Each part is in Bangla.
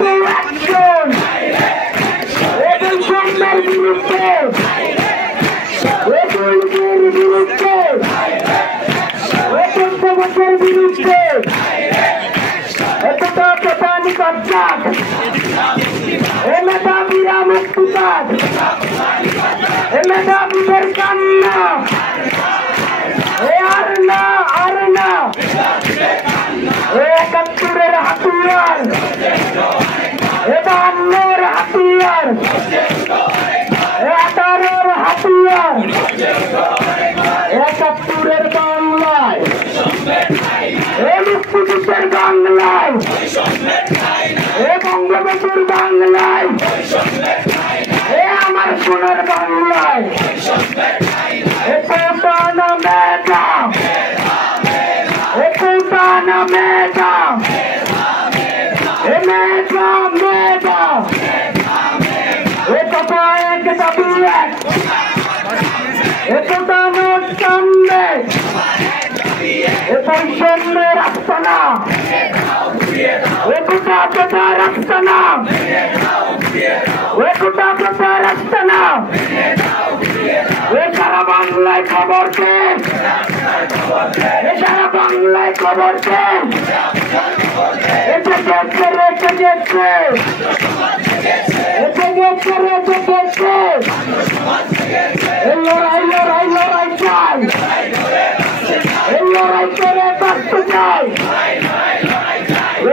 টু অ্যাকশন বৈষম্যের বিরুদ্ধে দুর্নীতির বিরুদ্ধে তথ্যবন্ধের বিরুদ্ধে একতা প্রধানী কর্তাক এ মেধাবীরা মুক্তিকাজ এ মেধাবীদের কান্না এ আর না এ ৭১-এর হাতিয়ার এ ৫২-এর হাতিয়ার এ ১৮-এর হাতিয়ার ৭১-এর বাংলায় এ মুক্তিযুদ্ধের বাংলায় এ বঙ্গবন্ধুর বাংলায় এ আমার সোনার বাংলায় এ কোটা না মেধা এ কোটা না মেধা এ মেধা মেধা এ কথা এক দাবি এক এ কোটা নোট সামনে এ বৈষম্যের আস্তানা এ কোটা প্রথার আস্তানা এ কোটা প্রথার আস্তানা এ সারা বাংলায় খবর দে এ সারা বাংলায় খবর দে এসে গেছে রেখে গেছে এসে গেছে রেখে গেছে লড়াই লড়াই লড়াই চাই লড়াই করে বাঁচতে চাই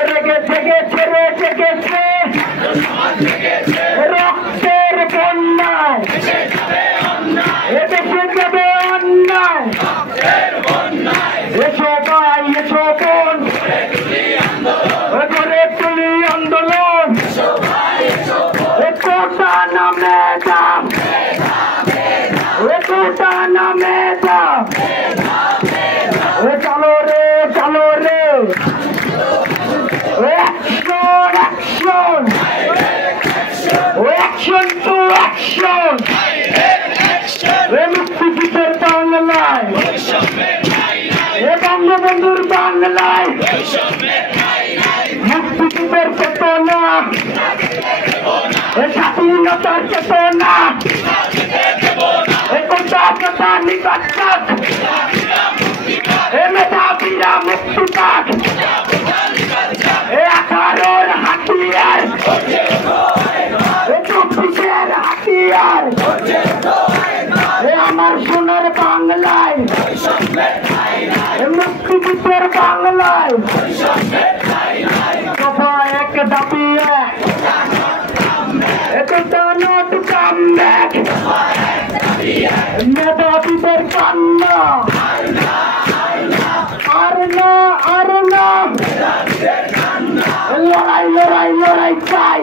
রেখে গেছে রেখে গেছে রক্তের বন্যায় এদেশে যাবে অন্যায় এসো ভাই এসো বোন গড়ে তুলি আন্দোলন এ কোটা না মেধা এ কোটা না মেধা এ চলো রে action action action to action এ মুক্তিযুদ্ধের বাংলায় এ বঙ্গবন্ধুর বাংলায় মুক্তিযুদ্ধের চেতনা এ স্বাধীনতার চেতনা এ কোটা প্রধানী কর্তাক এ মেধাবীরা মুক্তিকাজ এ ১৮-এর হাতিয়ার এ ২৪-এর হাতিয়ার এ আমার সোনার বাংলায় এ মুক্তিযুদ্ধের বাংলায় কথা এক দাবি এক একটা নোট কামব্যাক মেধাবীদের কান্না আর না লড়াই লড়াই লড়াই চাই